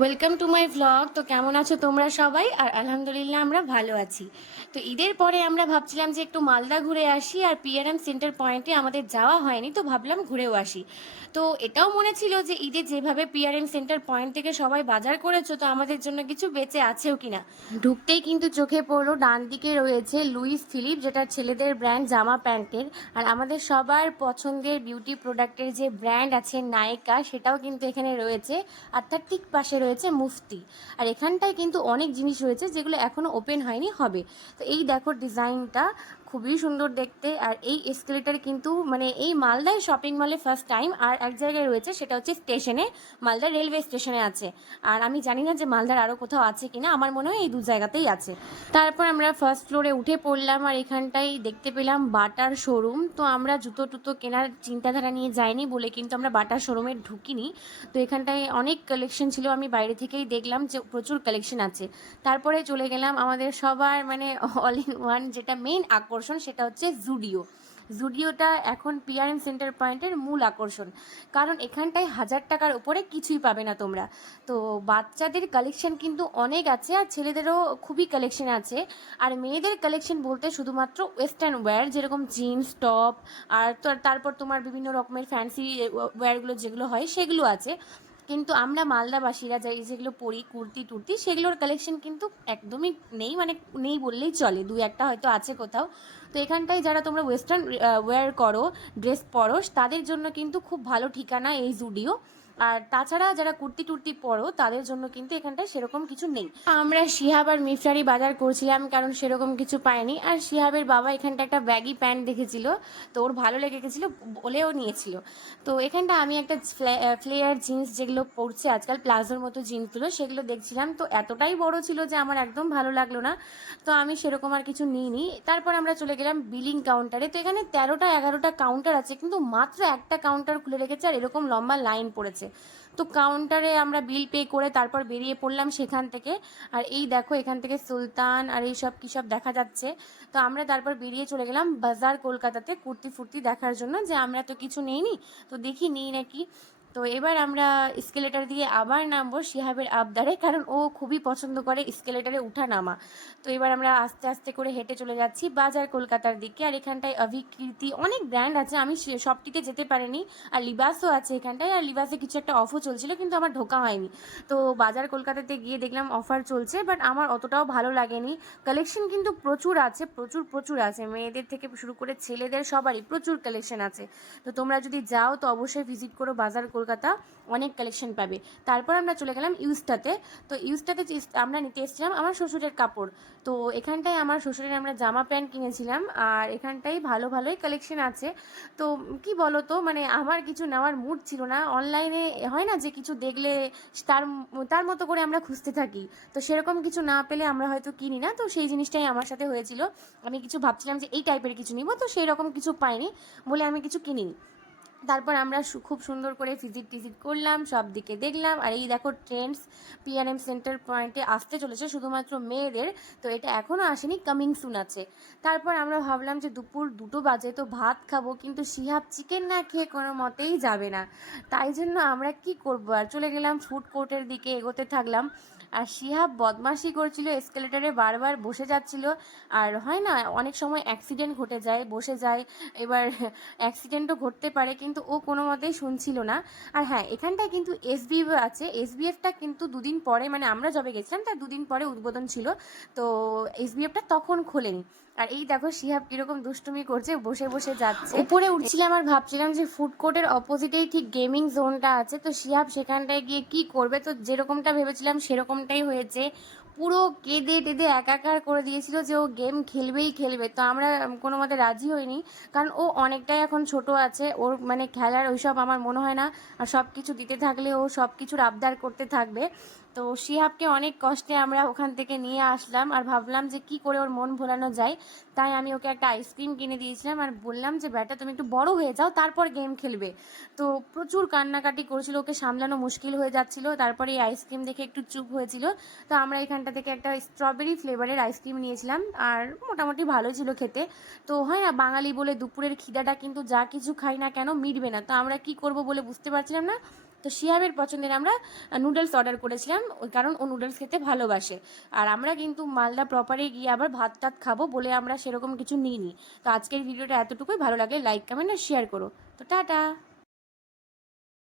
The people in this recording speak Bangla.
Welcome to my vlog. তো কেমন আছো তোমরা সবাই? আর আলহামদুলিল্লাহ আমরা ভালো আছি। তো ঈদের পরে আমরা ভাবছিলাম যে একটু মালদা ঘুরে আসি, আর পিআরএম সেন্টার পয়েন্টে আমাদের যাওয়া হয়নি, তো ভাবলাম ঘুরেও আসি। তো এটাও মনে ছিল যে ঈদে যেভাবে পিআরএম সেন্টার পয়েন্ট থেকে সবাই বাজার করেছো, তো আমাদের জন্য কিছু বেঁচে আছেও কিনা। ঢুকতেই কিন্তু চোখে পড়লো ডান দিকে রয়েছে লুইস ফিলিপ, যেটা ছেলেদের ব্র্যান্ড জামা প্যান্টের। আর আমাদের সবার পছন্দের বিউটি প্রোডাক্টের যে ব্র্যান্ড আছে নায়িকা, সেটাও কিন্তু এখানে রয়েছে। আর তার ঠিক পাশে রয়েছে মুফতি। আর এখানটায় কিন্তু অনেক জিনিস রয়েছে যেগুলো এখনও ওপেন হয়নি, হবে। তো এই দেখো ডিজাইনটা খুবই সুন্দর দেখতে। আর এই এসকেলেটার কিন্তু মানে এই মালদায় শপিং মলে ফার্স্ট টাইম। আর এক জায়গায় রয়েছে, সেটা হচ্ছে স্টেশনে, মালদা রেলওয়ে স্টেশনে আছে। আর আমি জানি না যে মালদার আরও কোথাও আছে কিনা, আমার মনে হয় এই দু জায়গাতেই আছে। তারপর আমরা ফার্স্ট ফ্লোরে উঠে পড়লাম, আর এখানটায় দেখতে পেলাম বাটার শোরুম। তো আমরা জুতো টুতো কেনার চিন্তাধারা নিয়ে যাইনি বলে কিন্তু আমরা বাটার শোরুমে ঢুকিনি। তো এখানটায় অনেক কালেকশন ছিল, আমি বাইরে থেকেই দেখলাম যে প্রচুর কালেকশন আছে। তারপরে চলে গেলাম আমাদের সবার মানে অল ইন ওয়ান যেটা মেইন আকর্ষণ, সেটা হচ্ছে জুডিও। জুডিওটা এখন পিআরএম সেন্টার পয়েন্টের মূল আকর্ষণ, কারণ এখানটায় 1000 টাকার উপরে কিছুই পাবে না তোমরা। তো বাচ্চাদের কালেকশন কিন্তু অনেক আছে, আর ছেলেদেরও খুবই কালেকশন আছে। আর মেয়েদের কালেকশন বলতে শুধুমাত্র ওয়েস্টার্ন ওয়্যার, যেরকম জিন্স টপ, আর তারপর তোমার বিভিন্ন রকমের ফ্যান্সি ওয়্যারগুলো যেগুলো হয় সেগুলো আছে। কিন্তু আমরা মালদাবাসীরা যাই যেগুলো পরি কুর্তি টুর্তি, সেগুলোর কালেকশন কিন্তু একদমই নেই, মানে নেই বললেই চলে, দু একটা হয়তো আছে কোথাও। তো এখানটায় যারা তোমরা ওয়েস্টার্ন ওয়্যার করো, ড্রেস পরো, তাদের জন্য কিন্তু খুব ভালো ঠিকানা এই জুডিও। আর তাছাড়া যারা কুর্তি টুর্তি পরো তাদের জন্য কিন্তু এখানটায় সেরকম কিছু নেই। আমরা শিহাব আর মিফতারি বাজার করছিলাম, কারণ সেরকম কিছু পাইনি। আর শিহাবের বাবা এখানটা একটা ব্যাগি প্যান্ট দেখেছিল, তো ওর ভালো লেগে গেছিলো বলেও নিয়েছিল। তো এখানটা আমি একটা ফ্লেয়ার জিন্স, যেগুলো পরছে আজকাল প্লাজোর মতো জিন্সগুলো, সেগুলো দেখছিলাম। তো এতটাই বড় ছিল যে আমার একদম ভালো লাগলো না, তো আমি সেরকম আর কিছু নিইনি। তারপর আমরা চলে গেলাম বিলিং কাউন্টারে। তো এখানে 13টা 11টা কাউন্টার আছে, কিন্তু মাত্র একটা কাউন্টার খুলে রেখেছে, আর এরকম লম্বা লাইন পড়েছে। তো কাউন্টারে আমরা বিল পে করে তারপর বেরিয়ে পড়লাম সেখান থেকে। আর এই দেখো এখান থেকে সুলতান আর এই সব কী সব দেখা যাচ্ছে। তো আমরা তারপর বেরিয়ে চলে গেলাম বাজার কলকাতাতে কুর্তি ফুর্তি দেখার জন্য, যে আমরা তো কিছু নেইনি, তো দেখি নিই নাকি। তো এবার আমরা স্কেলেটার দিয়ে আবার নামবো শিহাবের আবদারে, কারণ ও খুবই পছন্দ করে স্কেলেটারে উঠা নামা। তো এবার আমরা আস্তে আস্তে করে হেঁটে চলে যাচ্ছি বাজার কলকাতার দিকে। আর এখানটায় অভিকৃতি অনেক ব্র্যান্ড আছে, আমি সবটিতে যেতে পারিনি। আর লিবাসও আছে এখানটায়, আর লিবাসে কিছু একটা অফও চলছিল, কিন্তু আমার ঢোকা হয়নি। তো বাজার কলকাতাতে গিয়ে দেখলাম অফার চলছে, বাট আমার অতটাও ভালো লাগেনি। কালেকশন কিন্তু প্রচুর আছে, প্রচুর প্রচুর আছে, মেয়েদের থেকে শুরু করে ছেলেদের সবারই প্রচুর কালেকশন আছে। তো তোমরা যদি যাও তো অবশ্যই ভিজিট করো বাজার কলকাতা, অনেক কালেকশন পাবে। তারপর আমরা চলে গেলাম ইউজটাতে। তো ইউজটাতে আমরা নিতে এসেছিলাম আমার শ্বশুরের কাপড়। তো এখানটায় আমার শ্বশুরের আমরা জামা প্যান্ট কিনেছিলাম, আর এখানটায় ভালো ভালোই কালেকশন আছে। তো কি বলো তো, মানে আমার কিছু নেওয়ার মুড ছিল না। অনলাইনে হয় না যে কিছু দেখলে তার তার মতো করে আমরা খুঁজতে থাকি, তো সেরকম কিছু না পেলে আমরা হয়তো কিনি না। তো সেই জিনিসটাই আমার সাথে হয়েছিল। আমি কিছু ভাবছিলাম যে এই টাইপের কিছু নিব, তো সেই রকম কিছু পাইনি বলে আমি কিছু কিনিনি। তারপর আমরা খুব সুন্দর করে ভিজিট করলাম, সব দিকে দেখলাম। আর এই দেখো ট্রেন্ডস পিআরএম সেন্টার পয়েন্টে আসতে চলেছে শুধুমাত্র মেয়েদের, তো এটা এখনও আসেনি, কামিং সুন আছে। তারপর আমরা ভাবলাম যে দুপুর 2টো বাজে, তো ভাত খাবো, কিন্তু শিহাব চিকেন না খেয়ে কোনো মতেই যাবে না। তাই জন্য আমরা কি করবো, আর চলে গেলাম ফুড কোর্টের দিকে, এগোতে থাকলাম। আর শিহাব বদমাশি করছিল, এসকেলেটারে বারবার বসে যাচ্ছিল। আর হয় না অনেক সময় অ্যাক্সিডেন্ট ঘটে যায়, বসে যায়, এবার অ্যাক্সিডেন্টও ঘটতে পারে, কিন্তু ও কোনো মতেই শুনছিল না। আর হ্যাঁ, এখানটায় কিন্তু এসবিএফ আছে, এসবিএফটা কিন্তু দুদিন পরে, মানে আমরা যবে গেছিলাম তার দুদিন পরে উদ্বোধন ছিল, তো এসবিএফটা তখন খোলেনি। আর এই দেখো শিহাব কিরকম দুষ্টুমি করছে, বসে বসে যাচ্ছে। উপরে উঠছিলাম আর ভাবছিলাম যে ফুড কোর্টের অপোজিটেই ঠিক গেমিং জোনটা আছে, তো শিহাব সেখানটায় গিয়ে কি করবে, তো যেরকমটা ভেবেছিলাম সেরকমটাই হয়েছে। পুরো কেঁদে টেঁদে একাকার করে দিয়েছিল যে ও গেম খেলবেই খেলবে। তো আমরা কোনো মতে রাজি হইনি, কারণ ও অনেকটাই এখন ছোট আছে, ওর মানে খেলার ওইসব আমার মনে হয় না। আর সব কিছু দিতে থাকলে ও সব কিছুর আবদার করতে থাকবে। তো শিহাবকে অনেক কষ্টে আমরা ওখান থেকে নিয়ে আসলাম, আর ভাবলাম যে কি করে ওর মন ভোলানো যায়। তাই আমি ওকে একটা আইসক্রিম কিনে দিয়েছিলাম, আর বললাম যে বেটা তুমি একটু বড় হয়ে যাও, তারপর গেম খেলবে। তো প্রচুর কান্নাকাটি করছিল, ওকে সামলানো মুশকিল হয়ে যাচ্ছিল। তারপরে এই আইসক্রিম দেখে একটু চুপ হয়েছিল। তো আমরা এখানটা থেকে একটা স্ট্রবেরি ফ্লেভারের আইসক্রিম নিয়েছিলাম, আর মোটামুটি ভালো ছিল খেতে। তো হয় না বাঙালি বলে দুপুরের খিদাটা কিন্তু যা কিছু খাই না কেন মিটবে না, তো আমরা কি করব বলে বুঝতে পারছিলাম না। তো শিয়াবের পছন্দের আমরা নুডলস অর্ডার করেছিলাম, ওই কারণ ও নুডলস খেতে ভালোবাসে। আর আমরা কিন্তু মালদা প্রপারে গিয়ে আবার ভাত টাত খাবো বলে আমরা সেরকম কিছু নিইনি। তো আজকের ভিডিওটা এতটুকুই, ভালো লাগলে লাইক কমেন্ট আর শেয়ার করো। তো টাটা।